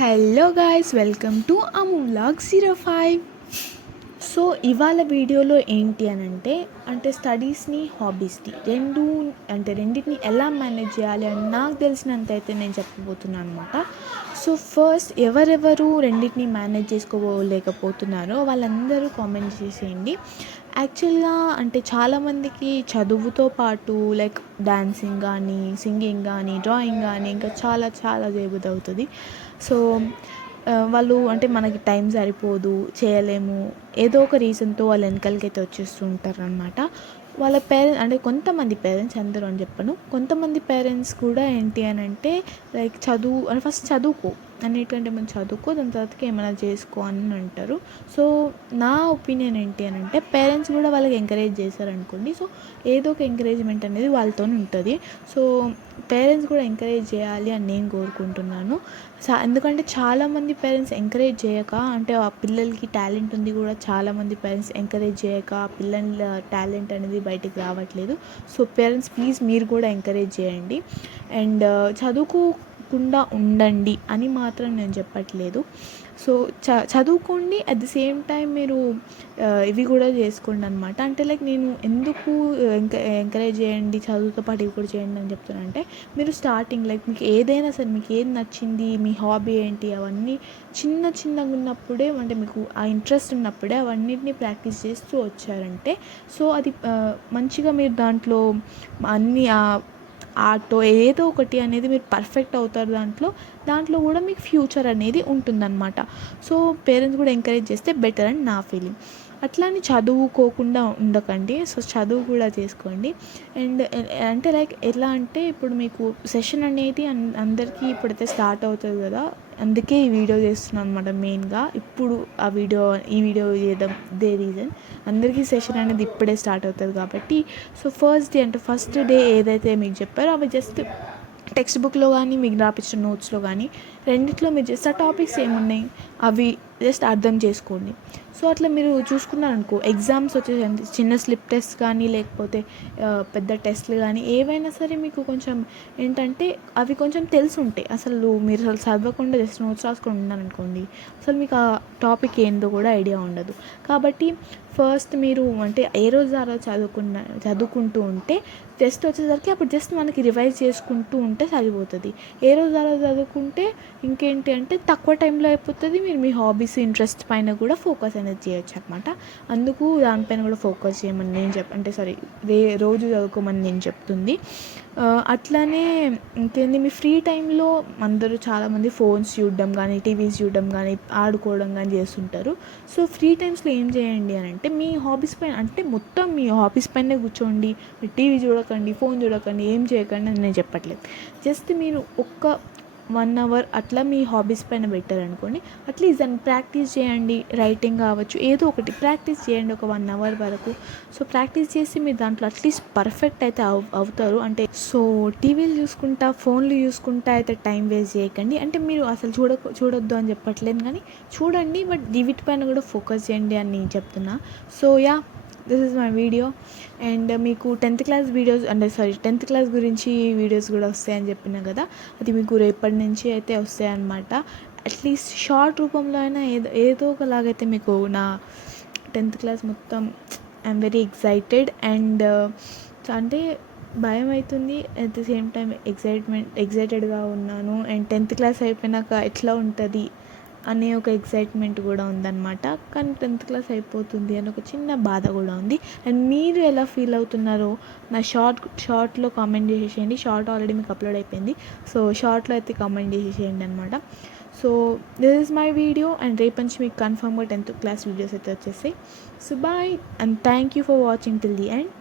Hello guys, welcome to Amu vlog 05. So ఇవాళ వీడియోలో ఏంటి అని అంటే స్టడీస్ని హాబీస్ని రెండింటిని ఎలా మేనేజ్ చేయాలి అని నాకు తెలిసినంత అయితే నేను చెప్పబోతున్నాను అనమాట. సో ఫస్ట్ ఎవరెవరు రెండింటిని మేనేజ్ చేసుకోలేకపోతున్నారో వాళ్ళందరూ కామెంట్ చేసేయండి. యాక్చువల్గా అంటే చాలామందికి చదువుతో పాటు లైక్ డాన్సింగ్ కానీ, సింగింగ్ కానీ, డ్రాయింగ్ కానీ ఇంకా చాలా చాలా చేయబుద్ధి అవుతుంది. సో వాళ్ళు అంటే మనకి టైం సరిపోదు, చేయలేము, ఏదో ఒక రీజన్తో వాళ్ళ వెనకాలకైతే వచ్చేస్తూ ఉంటారనమాట. వాళ్ళ పేరెంట్స్ అంటే కొంతమంది పేరెంట్స్, అందరూ అని చెప్పను, కొంతమంది పేరెంట్స్ కూడా ఏంటి అని అంటే లైక్ చదువు అంటే ఫస్ట్ చదువుకో అన్నిటికంటే మనం చదువుకో, దాని తర్వాతకి ఏమైనా చేసుకో అని అంటారు. సో నా ఒపీనియన్ ఏంటి అని అంటే పేరెంట్స్ కూడా వాళ్ళకి ఎంకరేజ్ చేశారనుకోండి, సో ఏదో ఒక ఎంకరేజ్మెంట్ అనేది వాళ్ళతో ఉంటుంది. సో పేరెంట్స్ కూడా ఎంకరేజ్ చేయాలి అని నేను కోరుకుంటున్నాను. ఎందుకంటే చాలామంది పేరెంట్స్ ఎంకరేజ్ చేయక, అంటే ఆ పిల్లలకి టాలెంట్ ఉంది కూడా చాలామంది పేరెంట్స్ ఎంకరేజ్ చేయక పిల్లల టాలెంట్ అనేది బయటికి రావట్లేదు. సో పేరెంట్స్ ప్లీజ్ మీరు కూడా ఎంకరేజ్ చేయండి. అండ్ చదువుకోకుండా ఉండండి అని మాత్రం నేను చెప్పట్లేదు. సో చదువుకోండి, అట్ ది సేమ్ టైం మీరు ఇవి కూడా చేసుకోండి అనమాట. అంటే లైక్ నేను ఎందుకు ఎంకరేజ్ చేయండి చదువుతో పాటు ఇవి కూడా చేయండి అని చెప్తున్నాను అంటే, మీరు స్టార్టింగ్ లైక్ మీకు ఏదైనా సరే, మీకు ఏది నచ్చింది, మీ హాబీ ఏంటి, అవన్నీ చిన్నగా ఉన్నప్పుడే, అంటే మీకు ఆ ఇంట్రెస్ట్ ఉన్నప్పుడే అవన్నిటిని ప్రాక్టీస్ చేస్తూ వచ్చారంటే, సో అది మంచిగా మీరు దాంట్లో అన్నీ ఆర్ట్ ఏదో ఒకటి అనేది మీరు పర్ఫెక్ట్ అవుతారు. దాంట్లో కూడా మీకు ఫ్యూచర్ అనేది ఉంటుందన్నమాట. సో పేరెంట్స్ కూడా ఎంకరేజ్ చేస్తే బెటర్ అని నా ఫీలింగ్. అట్లా అని చదువుకోకుండా ఉండకండి. సో చదువు కూడా చేసుకోండి. అండ్ అంటే లైక్ ఎలా అంటే, ఇప్పుడు మీకు సెషన్ అనేది అందరికీ ఇప్పుడైతే స్టార్ట్ అవుతుంది కదా, అందుకే ఈ వీడియో చేస్తున్నాను అనమాట. మెయిన్గా ఇప్పుడు ఈ వీడియో చేయడం దే రీజన్, అందరికీ సెషన్ అనేది ఇప్పుడే స్టార్ట్ అవుతుంది కాబట్టి. సో ఫస్ట్ డే ఏదైతే మీకు చెప్పారో అవి జస్ట్ టెక్స్ట్ బుక్లో కానీ, మీకు రాపించిన నోట్స్లో కానీ, రెండిట్లో మీరు జస్ట్ ఆ టాపిక్స్ ఏమున్నాయి అవి జస్ట్ అర్థం చేసుకోండి. సో అట్లా మీరు చూసుకున్నారనుకో, ఎగ్జామ్స్ వచ్చేసి చిన్న స్లిప్ టెస్ట్ కానీ, లేకపోతే పెద్ద టెస్ట్లు కానీ ఏవైనా సరే మీకు కొంచెం ఏంటంటే అవి కొంచెం తెలిసి ఉంటాయి. అసలు మీరు చదవకుండా జస్ట్ నోట్స్ రాసుకొని ఉన్నారనుకోండి, అసలు మీకు ఆ టాపిక్ ఏందో కూడా ఐడియా ఉండదు. కాబట్టి ఫస్ట్ మీరు అంటే ఏ రోజు ఆ రోజు చదువుకుంటూ ఉంటే టెస్ట్ వచ్చేసరికి అప్పుడు జస్ట్ మనకి రివైజ్ చేసుకుంటూ ఉంటే సరిపోతుంది. ఏ రోజు ఆ రోజు చదువుకుంటే ఇంకేంటి అంటే తక్కువ టైంలో అయిపోతుంది. మీరు మీ హాబీస్, ఇంట్రెస్ట్ పైన కూడా ఫోకస్ అనేది చేయొచ్చు అనమాట. అందుకు దానిపైన కూడా ఫోకస్ చేయమని నేను అంటే రోజు చదువుకోమని నేను చెప్తుంది. అట్లానే ఇంకేంది, మీ ఫ్రీ టైంలో అందరూ చాలామంది ఫోన్స్ చూడడం కానీ, టీవీస్ చూడడం కానీ, ఆడుకోవడం కానీ చేస్తుంటారు. సో ఫ్రీ టైమ్స్లో ఏం చేయండి అని అంటే, మీ హాబీస్ పైన అంటే మొత్తం మీ హాబీస్ పైనే కూర్చోండి. మీరు టీవీ చూడకండి, ఫోన్ చూడకండి, ఏం చేయకండి అని నేను చెప్పట్లేదు. జస్ట్ మీరు 1 అవర్ అట్లా మీ హాబీస్ పైన పెట్టారనుకోండి, అట్లీస్ట్ దాన్ని ప్రాక్టీస్ చేయండి. రైటింగ్ కావచ్చు, ఏదో ఒకటి ప్రాక్టీస్ చేయండి ఒక 1 అవర్ వరకు. సో ప్రాక్టీస్ చేసి మీరు దాంట్లో అట్లీస్ట్ పర్ఫెక్ట్ అయితే అవుతారు. అంటే సో టీవీలు చూసుకుంటా, ఫోన్లు చూసుకుంటా అయితే టైం వేస్ట్ చేయకండి. అంటే మీరు అసలు చూడొద్దు అని చెప్పట్లేదు, కానీ చూడండి, బట్ వీటిపైన కూడా ఫోకస్ చేయండి అని నేను చెప్తున్నా. So this is my video. And మీకు 10th class videos tenth class గురించి వీడియోస్ కూడా వస్తాయని చెప్పినా కదా, అది మీకు రేపటి నుంచి అయితే వస్తాయన్నమాట. అట్లీస్ట్ షార్ట్ రూపంలో అయినా ఏదో ఒకలాగైతే మీకు నా 10th క్లాస్ మొత్తం ఐఎమ్ వెరీ ఎక్సైటెడ్. అండ్ అంటే భయం అవుతుంది, అట్ ది సేమ్ టైం ఎక్సైటెడ్గా ఉన్నాను. అండ్ 10th క్లాస్ అయిపోయినాక ఎట్లా ఉంటుంది అనే ఒక ఎక్సైట్మెంట్ కూడా ఉందన్నమాట. కానీ 10th క్లాస్ అయిపోతుంది అని ఒక చిన్న బాధ కూడా ఉంది. అండ్ మీరు ఎలా ఫీల్ అవుతున్నారో నా షార్ట్లో కామెంట్ చేసేసేయండి. షార్ట్ ఆల్రెడీ మీకు అప్లోడ్ అయిపోయింది, సో షార్ట్లో అయితే కామెంట్ చేసేసేయండి అనమాట. So this is my video. And రేపు నుంచి మీకు కన్ఫర్మ్గా 10th క్లాస్ వీడియోస్ అయితే వచ్చేసాయి. So bye and thank you for watching till the end.